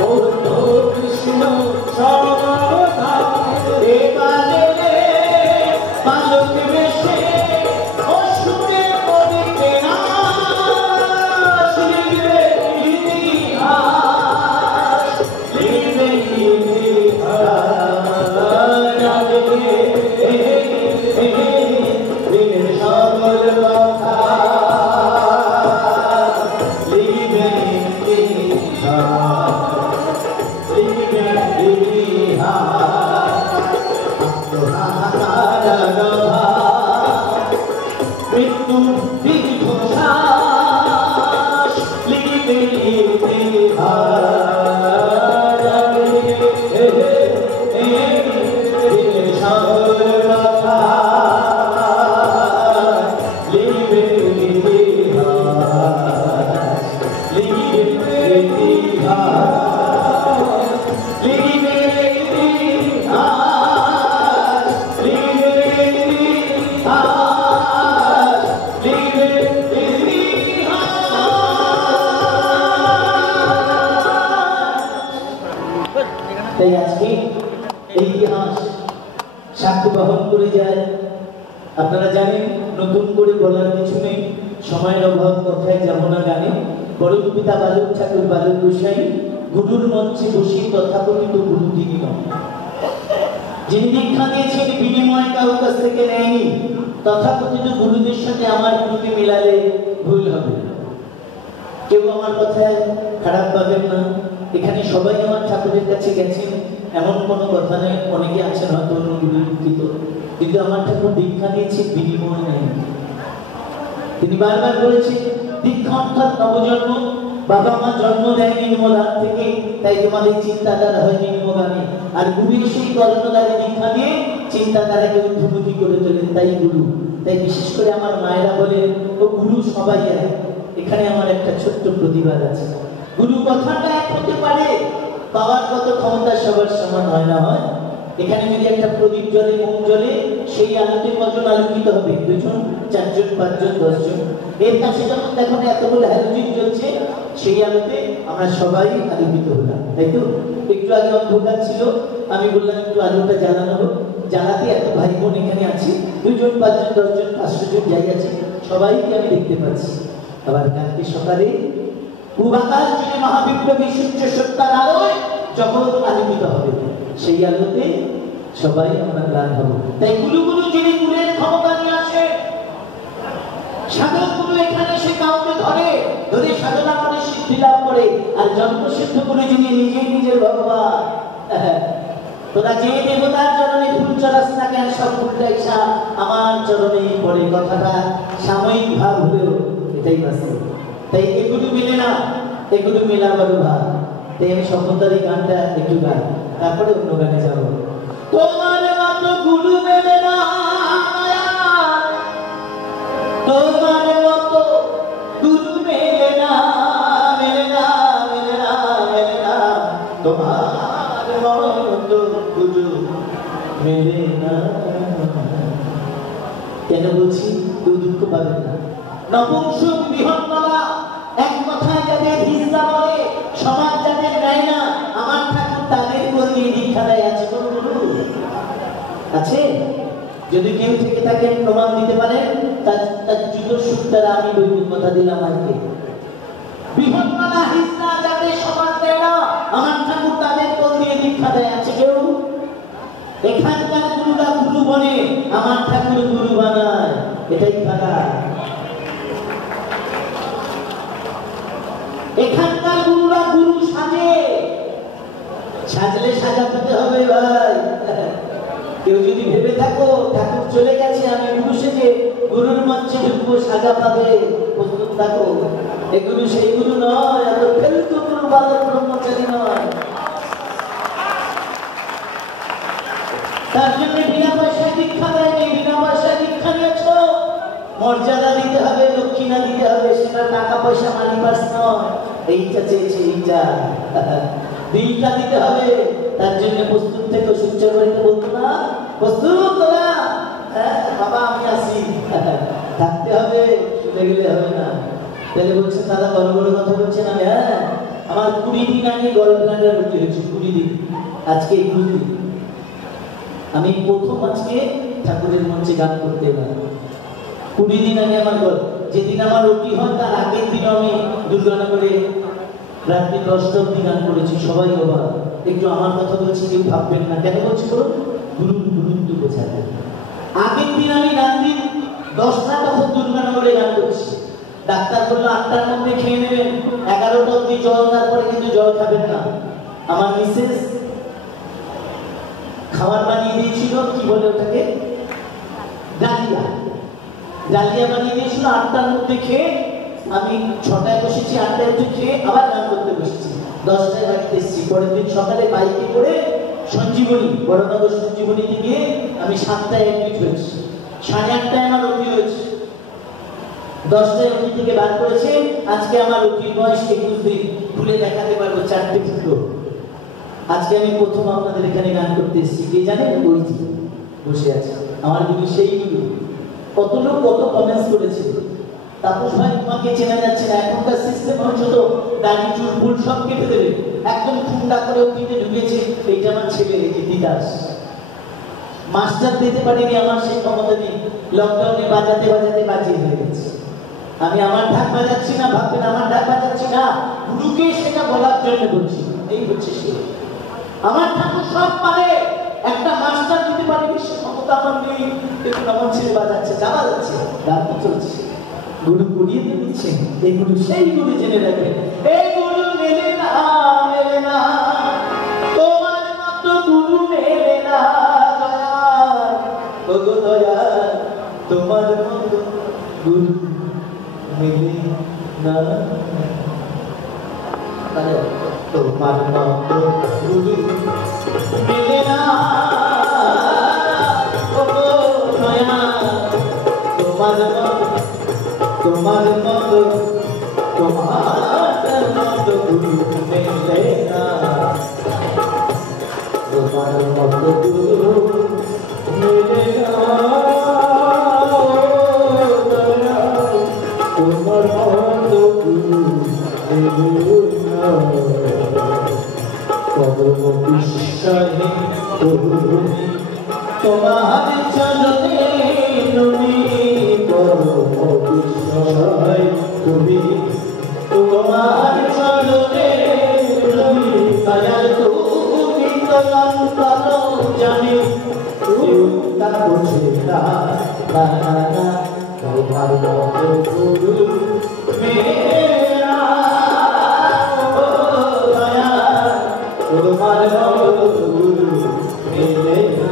বুদ্ধ কৃষ্ণ শ্যামলা। এবারে বালক বেশে অসুরে পড়িবে না, লিখবে ইতিহাস, লিখবে ইতিহাস, সকল কথা লিখবে ইতিহাস, লিখবে ইতিহাস। মৃত্যু দীর্ঘশ্বাস, লিখবে ইতিহাস, সকল কথা লিখবে ইতিহাস, লিখবে ইতিহাস, লিখবে ইতিহাস, লিখবে ইতিহাস, লিখবে ইতিহাস। তাই আজকে এই ইতিহাস সাক্ষ্য বহন করে যায়। আপনারা জানেন, নতুন করে বলার কিছু নেই, সময়ের অভাব, কথায় যাব না গানে। বরং পিতা বালক ঠাকুর বালক গোসাই গুরুর মঞ্চে বসে তথাকথিত গুরু তিনি নন। যিনি দীক্ষা দিয়েছেন বিনিময় কারোর কাছ থেকে নেয়নি। তথাকথিত গুরুদের সাথে আমার গুরুকে মিলালে ভুল হবে। কেউ আমার কথায় খারাপ পাবেন না, এখানে সবাই আমার ঠাকুরের কাছে গেছেন এমন কোনো কথা নেই। অনেকে আছেন হয়তো অনুমোদিত, কিন্তু আমার ঠাকুর দীক্ষা দিয়েছে বিনিময় নেই। তিনি বারবার বলেছেন, দীক্ষা অর্থাৎ নবজন্ম। বাবা মা জন্ম দেয় নিম্নদান থেকে, তাই তোমাদের চিন্তাধারা হয় নিম্নগামী। আর গুরুর সেই কর্ণধারে দীক্ষা দিয়ে চিন্তাধারাকে ঊর্ধ্বমুখী করে তোলেন, তাই গুরু। তাই বিশেষ করে আমার মায়েরা বলেন, ও গুরু সবাই এক। এখানে আমার একটা ছোট্ট প্রতিবাদ আছে। গুরু কথাটা এক হতে পারে, পাওয়ার কত ক্ষমতা সবার সমান হয় না হয়। এখানে যদি একটা প্রদীপ জ্বলে, মোম জ্বলে, সেই আলোতে কজন আলোকিত হবে? 2 জন, 4 জন, 5 জন, 10 জন। এর কাছে যখন দেখুন এতগুলো হ্যালোজিন জ্বলছে, সেই আলোতে আমরা সবাই আলোকিত হলাম, তাই তো? একটু আগে অন্ধকার ছিল, আমি বললাম একটু আলোটা জ্বালানো হোক। জ্বালাতে এত ভাই বোন এখানে আছে, 2 জন, 5 জন, 10 জন, 500 জন যাই আছে, সবাইকে আমি দেখতে পাচ্ছি। আবার কালকে সকালে পূব আকাশ জুড়ে মহাবিপ্লবী সূর্য সত্তার আলোয় জগৎ আলোকিত হবে, সেই আলোতে সবাই আমরা জ্ঞান হব। তাই গুরু গুরু যিনি গুণের ক্ষমতা নিয়ে আসে, সাধক গুরু এখানে সে কাউকে ধরে ধরে সাধনা করে সিদ্ধি লাভ করে। আর জন্ম সিদ্ধ করে যিনি নিজেই নিজের ভগবান। তোরা যে দেবতার চরণে ফুল চড়াস না কেন, সব ফুলটা ঈশা আমার চরণেই পড়ে। কথাটা সাময়িক ভাব হলেও এটাই বাস্তব। তাই এগুলো মিলে না, এগুলো মেলা বড় ভাব। তাই আমি সফলতার এই গানটা একটু গাই, তারপরে অন্য গানে যাবো। তোমার মতো গুরু মেলে না, তোমার মতো গুরু মেলে না, মেলে না, মেলে না, মেলে না, তোমার মতো গুরু মেলে না। কেন বলছি? কেউ দুঃখ পাবেন না। নপুংসক বৃহন্নলা, এক কথায় যাদের হিংসা বলে, সমাজ যাদের নেয় না, আমার ঠাকুর তাদের কর্মী দীক্ষা দেয়। আছে কোন গুরু? আছে? যদি কেউ থেকে থাকেন প্রমাণ দিতে পারেন, তার জুতোর সুক্তারা আমি বৈকুল কথা দিলাম আজকে। বৃহন্নলা হিংসা যাদের সমাজ দেয় না, আমার ঠাকুর তাদের কর্মী দীক্ষা দেয়। আছে কেউ? এখানকার গুরুরা গুরু বনে, আমার ঠাকুর গুরু বানায়, এটাই খারাপ। এখানকার গুরুরা গুরু সাজে, সাজলে সাজাতে হবে ভাই। কেউ যদি ভেবে থাকো ঠাকুর চলে গেছে আমি গুরু সেজে গুরুর মঞ্চে ঢুকবো, সাজা পাবে, প্রস্তুত থাকো। এ গুরু সেই গুরু নয়, এত ফেলতু গুরু বালক ব্রহ্মচারী নয়। তার জন্য বিনা পয়সায় দীক্ষা দেয়নি, বিনা পয়সায় দীক্ষা নিয়েছ, মর্যাদা দিতে হবে, দক্ষিণা দিতে হবে, সেটা টাকা পয়সা মানি পার্স নয়। এইটা চেয়েছে, এইটা দিলটা দিতে হবে। তার জন্য প্রস্তুত থেকে সূর্য বাড়িতে বলতো না, প্রস্তুত তোরা, হ্যাঁ বাবা আমি আসি, থাকতে হবে, শুনে গেলে হবে না। তাহলে বলছেন দাদা বড় বড় কথা বলছেন। আমি হ্যাঁ, আমার 20 দিন আগে গল ব্লাডার রোগী হয়েছে, 20 দিন, আজকে 21 দিন। আমি প্রথম আজকে ঠাকুরের মঞ্চে গান করতে পারি। 20 দিন আগে আমার গল, যেদিন আমার রোগী হয় তার আগের দিন আমি দুর্গানগরে রাত্রি 10টা অব্দি গান করেছি। সবাই বাবা একটু আমার কথা বলছি, কেউ ভাববেন না, কেন বলছি বলুন, গুরু গুরুত্ব বোঝাতে। আগের দিন আমি রাত্রি 10টা তখন দুর্গানগরে গান করছি। ডাক্তার বললো 8টার মধ্যে খেয়ে নেবেন, 11টা অব্দি জল, তারপরে কিন্তু জল খাবেন না। আমার মিসেস খাবার বানিয়ে দিয়েছিল, কি বলে ওটাকে, ডালিয়া, ডালিয়া বানিয়ে দিয়েছিল। 8টার মধ্যে খেয়ে আমি 6টায় বসেছি, 8টায় উঠে খেয়ে আবার গান করতে বসেছি। 10টায় বাড়িতে এসেছি। পরের দিন সকালে বাইকে করে সঞ্জীবনী, বড়নগর সঞ্জীবনীতে গিয়ে আমি 7টায় অ্যাডমিট হয়েছি, 8:30টায় আমার রোগী হয়েছে, 10টায় রোগী থেকে বার করেছে। আজকে আমার রোগীর বয়স 21 দিন, খুলে দেখাতে পারবো 4টে টুকরো। আজকে আমি প্রথম আপনাদের এখানে গান করতে এসেছি, কে জানেন, ওই যে বসে আছে আমার গুরু, সেই গুরু। কত লোক কত কমেন্টস করেছে, তাপস ভাই তোমাকে চেনা যাচ্ছে না, এখনকার সিস্টেম হচ্ছে তো দাড়ি চুল ফুল সব কেটে দেবে, একদম ঠান্ডা করে ওটিতে ঢুকেছে। এইটা আমার ছেলে, এই যে দিদাস, মাস্টার দিতে পারিনি, আমার সেই ক্ষমতা নেই, লকডাউনে বাজাতে বাজাতে বাজিয়ে হয়ে গেছে। আমি আমার ঢাক বাজাচ্ছি না, ভাববেন আমার ঢাক বাজাচ্ছি না, গুরুকে সেটা বলার জন্য বলছি। এই হচ্ছে সে, আমার ঠাকুর সব পারে, একটা মাস্টার দিতে পারেনি, সে ক্ষমতা আমার নেই। দেখুন আমার ছেলে বাজাচ্ছে, যা বাজাচ্ছে, গান চলছে, গুরু কুড়িয়ে দিচ্ছে। এই গুরু সেই গুরু, জেনে রাখবেন, এই গুরু মেলে না, মেলে না, তোমার মতো গুরু মেলে না, ওগো দয়া, তোমার মতো গুরু মেলে না, তোমার মতো গুরু মেলে না, ওগো দয়া, তোমার মতো, তোমার মতো, তোমার মতো গুরু মেলে না, তোমার মতো গুরু মেলে না, তোমার মতো গুরু মেলে না, পরম বিশ্বাসে তরুণী তোমার চরণে নবী, পরম বিশ্বাসে তুমি তোমার চরণে নবী, দয়াল তুমি তো অন্তর জানে, কেউ তা বোঝে না, না না না, তোমার মতো গুরু মেরা, ও দয়া, তোমার মতো গুরু মেলে না।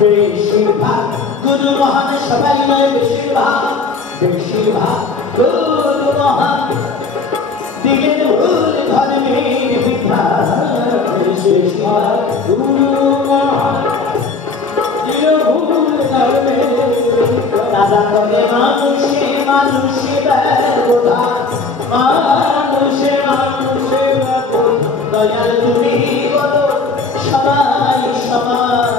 বেশিরভাগ গুরু মহান সবাই নয়, বেশিরভাগ, বেশিরভাগ গুরু মহান, দিলেন ভুল ধর্মের পিঠা, বেশিরভাগ গুরু মহান, দিলেন ভুল ধর্মের পিঠা, দাদা করে মানুষে মানুষে ব্যবধা, মানুষে মানুষে ব্যবধা, দয়াল তুমি বলো সবাই সমান,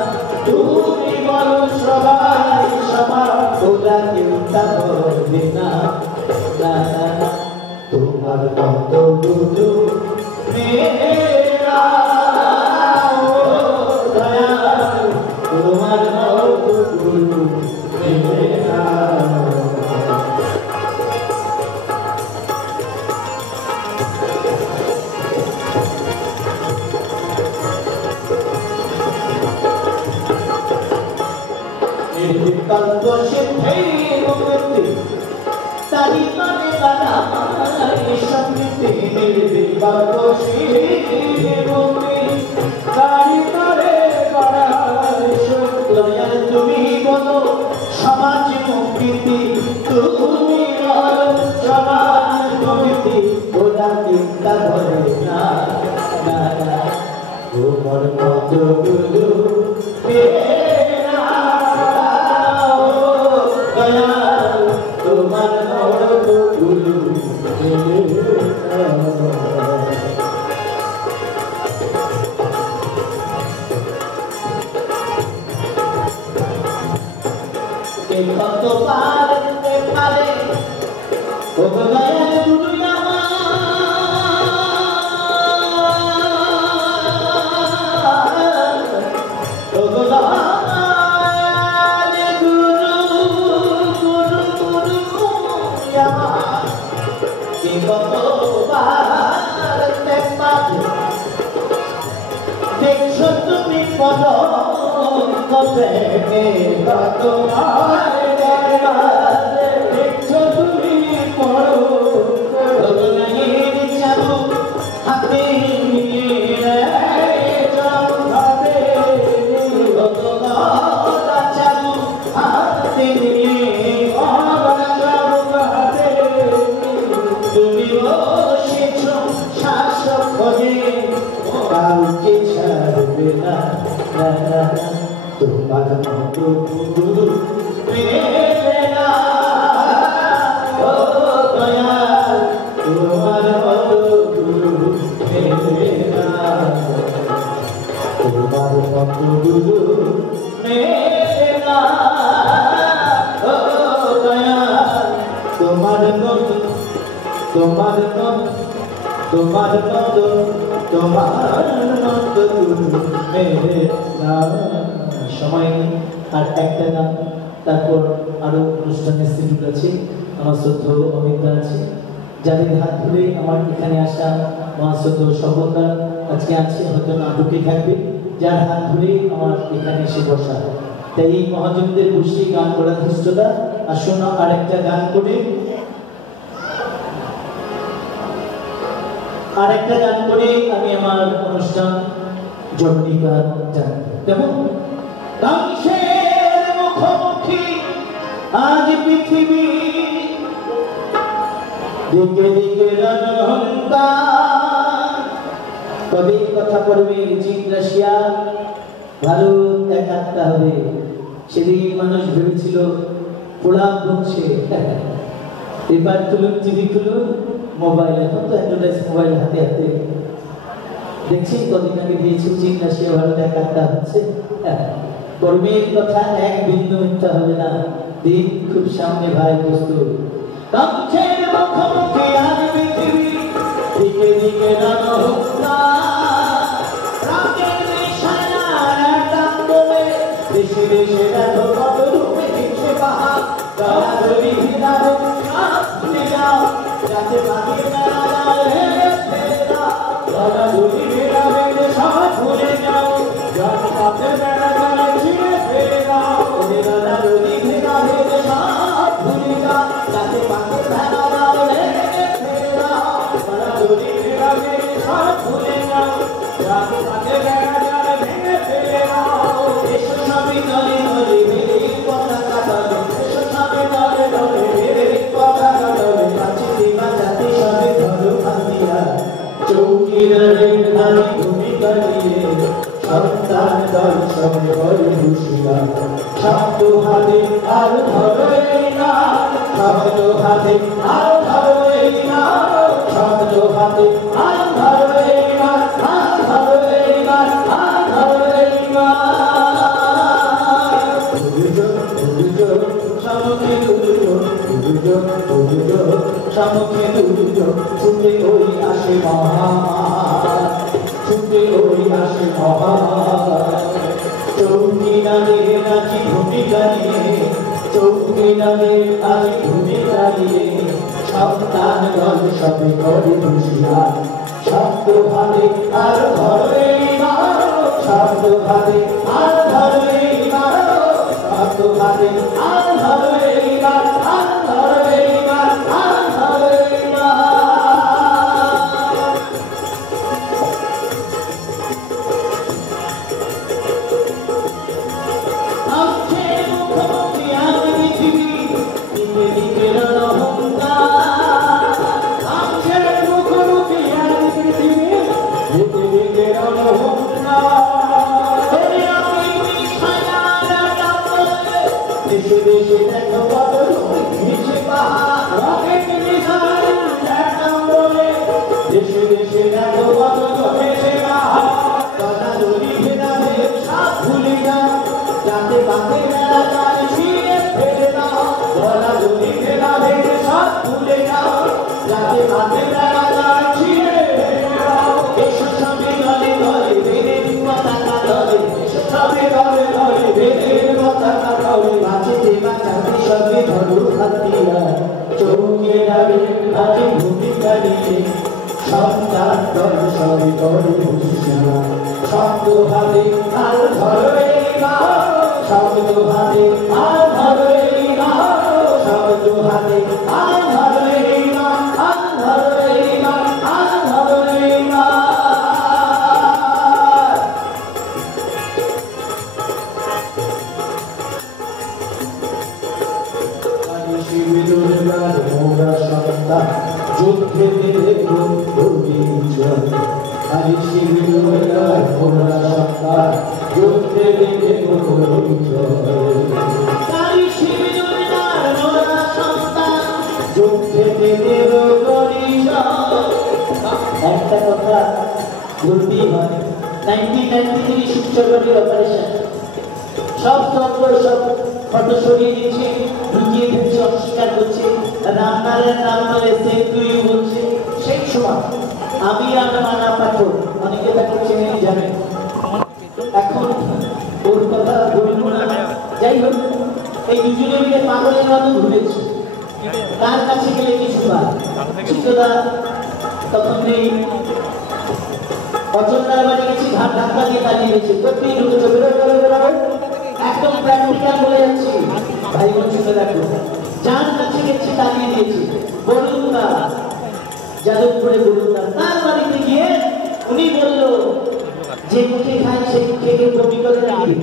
তুমি বলো সবাই সমান, ওরা কেউ তা বলবে না, না না না, তোমার মতো গুরু মেরা, ও দয়াল, তোমার মতো গুরু মেরা। বিকল্প সিদ্ধের মুক্তি তারি মানে বানাই সঙ্গীতের বিকল্প সিদ্ধের মুক্তি তারি মানে বানাই দয়াল তুমি বলো সমাজ মুক্তি তুমি বলো সমাজ মুক্তি ওরা চিন্তা করে না না না তোমার মত গুরু তোমার মত গুরু কত পারে পারে ও দয়াল গুরু দেখছো তুমি পদ দেখছো তুমি পড়ো চালু হাতে চালু হাতে তুমি বসেছ শাসক হয়ে কাউকে ছাড়বে না তোমার মতো গুরু মেলে না ও দয়াল তোমার মতো গুরু মেলে না তোমার মতো গুরু মেলে না ও দয়াল তোমার মতো তোমার মতো তোমার মতো তোমার মতো মেলে না সময় আর একটা গান তারপর আরো অনুষ্ঠানের শিডিউল আছে আমার শ্রদ্ধেয় অমিতা আছে যাদের হাত ধরে আমার এখানে আসা মহাশ্রদ্ধেয় সফলতা আজকে আছে হয়তো নাটকে থাকবে যার হাত ধরে আমার এখানে এসে বসা তাই এই মহাজনদের বসে গান করার ধৃষ্টতা আসুন আর একটা গান করে আরেকটা গান করে আমি আমার অনুষ্ঠান জননিকা জানাই কেমন ধ্বংসের মুখোমুখি আজ পৃথিবী দিকে দিকে রণহংকার কবে কথা পড়বে চীন রাশিয়া ভারত একাত্তা হবে সেদিন মানুষ ভেবেছিল পোড়াম ধ্বংসে এবার তুলুন টিভি খুলুন মোবাইল এখন তো অ্যান্ড্রয়েড মোবাইল হাতে হাতে দেখছি কদিন আগে দিয়েছি চীন রাশিয়া ভারত একাত্তা হচ্ছে কর্মের কথা এক বিন্দু মিথ্যা হবে না দিন খুব সামনে ভাই প্রস্তুত ধ্বংসের মুখোমুখি আজ পৃথিবী দিকে দিকে দেশে দেশে দেখো কত রূপে দিচ্ছে বাহার দয়া ধরি দাও ভুলে যাও যাতে বাকি না দয়া ধরি বেড়াবে সব ভুলে যাও যত পথে বেড়া বেড়া ছিঁড়ে ফেলে দাও দয়া ধরি বেড়াবে সব ভুলে যাও যাতে বাকি ভেড়া দাও ফেলে দাও দয়া ধরি বেড়াবে সব ভুলে যাও যত পথে বেড়া বেড়া ভেঙে ফেলে দাও এসো সবই দলে দলে মেরে পতাকা দলে এসো সবই দলে দলে মেরে পতাকা দলে বাঁচিতে বাঁচাতে সবে ধরো ভাঙিয়া চৌকিদারের নারী ভূমিকা নিয়ে সন্তান দল সবে বড় হুশিয়া শব্দ হাতে আর ধরো এই না শব্দ হাতে আর ধরো এই না শব্দ হাতে আর ধরো এই না আর ধরো এই না আর ধরো এই না সম্মুখে দুর্যোগ ছুটে ওই আসে মহামার ছুটে ওই আসে মহামার চৌকি নামে নাচি ভূমিকা নিয়ে চৌকি নামে নাচি ভূমিকা নিয়ে সন্তান দল সবে করে হুঁশিয়ার শব্দ ভাবে আর ধরে মারো শব্দ ভাবে আর ধরে মারো শব্দ ভাবে হাতে আর ধরো এইবার, আর ধরো এইবার, আর ধরো এইবার। আছে মুখোমুখি আর পৃথিবী, দিকে দিকে রণহুঙ্কার। আছে মুখোমুখি আর পৃথিবী, দিকে দিকে রণহুঙ্কার। দেশে দেশে দেখো বদল, মিশে পাহাড় রকেট মিসাইল একদম বলে। দেশে দেশে দেখো বদল, মিশে পাহাড় গলাগলি ভেদাভেদ সব ভুলে যাও, যাতে বাতে বেলা যায় ছিঁড়ে ফেলে দাও। গলাগলি ভেদাভেদ সব ভুলে যাও, যাতে বাতে বেলা যায় ছিঁড়ে ফেলে দাও। এসো সবে দলে দলে বেদের পতাকা দলে, এসো সবে দলে দলে বেদের পতাকা দলে। বাঁচিতে বাঁচাতে সবে ধরো হাতিয়ার, চৌকে যাবে আজে ভূমিকা নিয়ে। সন্তান দল সবে করে হুঁশিয়ার, শব্দ হাতে আর ধরো এইবার, শব্দ হাতে আর ধরো এইবার, শব্দ হাতে আর ধরো এইবার, আর ধরো এইবার, আর ধরো এইবার। শিবিরুল্লাহ মোরা সন্তান, যুদ্ধে দেখো বিজয়। আরে শিবিরুল্লাহ মোরা সন্তান, যুদ্ধে দেখো বিজয়। আরে শিবিরুল্লাহ মোরা সন্তান, যুদ্ধে দেখো বিজয়। একটা কথা বলতেই হয়, 1993 শিবচরের অপারেশন, সব তত্ত্ব সব ফটো সরিয়ে দিচ্ছে, লুকিয়ে ফেলছে, অস্বীকার করছে, রামনারের নাম বলে তুই বলছে। সেই সময় আমি রামনা পাঠক, অনেকে তাকে চেনে যাবে, এখন ওর কথা বলবো না। যাই হোক, এই দুজনে মিলে পাগলের মতো ঘুরেছে, তার কাছে গেলে কিছু পায়। চিত্তদা তখন নেই, অচন্দার বাড়ি গেছি, ঘাট ধাক্কা দিয়ে দাঁড়িয়ে গেছে, প্রত্যেক ঢুকেছে, বেরোবে একদম প্র্যাকটিক্যাল বলে যাচ্ছি। ভাই বোন শুনে রাখো, যার কাছে গেছে দাঁড়িয়ে দিয়েছে, বলুন না যাদবপুরে বলুন না। তার বাড়িতে গিয়ে উনি বলল, যে মুখে খায় সেই মুখে কেউ বমি করে রাখি।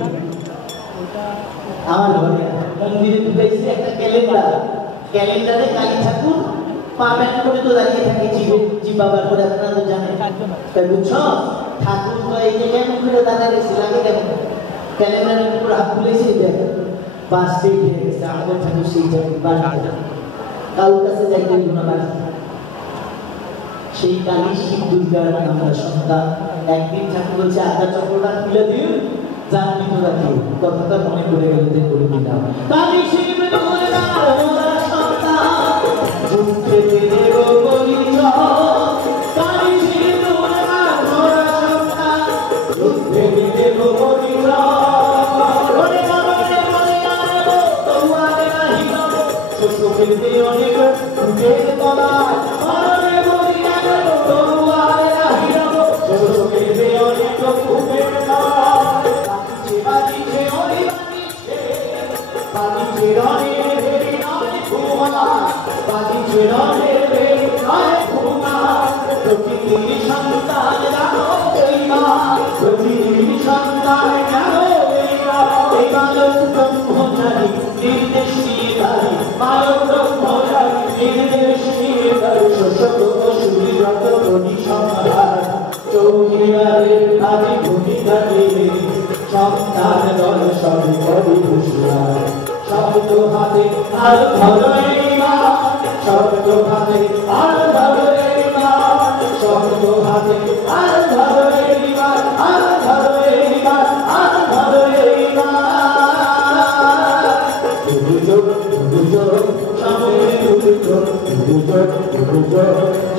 আমার ঘরে মন্দিরে ঢুকেছে একটা ক্যালেন্ডার, ক্যালেন্ডারে কালী ঠাকুর পা ব্যান করে তো দাঁড়িয়ে থাকে, জিবাবার করে, আপনারা তো জানেন। তাই বুঝছ, ঠাকুর তো এই যে কেমন করে দাঁড়িয়েছে, লাগে কেমন, ক্যালেন্ডারের উপর হাত তুলেছে, দেখ বাস পেয়ে গেছে। আমাদের ঠাকুর সেই জায়গায় কারোর কাছে যাইতে গুণা বাড়ি। সেই কালী শিব দুর্গার আমরা সন্তান। একদিন ঠাকুর বলছে, আধা চক্রটা খুলে দিন, জানবি তো রাখি। কথাটা মনে করে গেলে করে দিলাম। কালী শিব দুর্গার আমরা সন্তান, যুদ্ধে দেব পরিচয়। কালী শিব দুর্গার আমরা সন্তান, যুদ্ধে দেব পরিচয়। অনেক ফুটের তলায় অনেক ফুটের তলায় বাজিছে অনেক বাজিছে রনের ভেরি নয় ঘুমা, বাজিছে রনের ভেরি নয় ঘুমা। প্রকৃতির সন্তান জানো এইমা, প্রকৃতির সন্তান জানো এইমা। এই মানব ব্রহ্মচারী নির্দেশ নিয়ে দাঁড়ি, মানব ব্রহ্মচারী নির্দেশ নিয়ে দাঁড়ি। শোষক অসুরী যত প্রতি সংহার, চৌকিদারে আজি ভূমিকা নিয়ে সন্তান দল সব করি হুঁশিয়ার। শব্দ হাতে আর ধরো এইবার, শব্দ হাতে আর ধরো এইবার, শব্দ হাতে আর ধরো এইবার, আর ধরো এইবার, আর ধরো এইবার।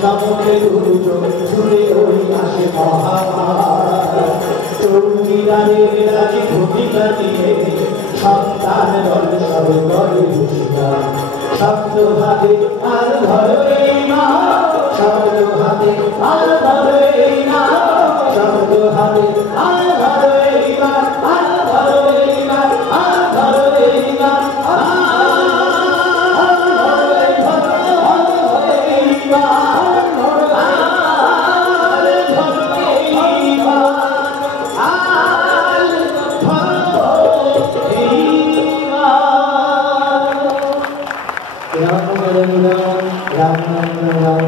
সামনে ছুড়ে ওই আসে মহাভারত। চৌকিদারের রাজি ভূমিকা নিয়ে সন্তান দল সব করে হুঁশিয়ার। শব্দ হাতে আর ধরো এইবার, শব্দ হাতে আর ধরো এইবার, শব্দ হাতে আর ধরো এইবার, আর ধরো এইবার, আর ধরো এইবার। রাম রাম রাম রাম রাম রাম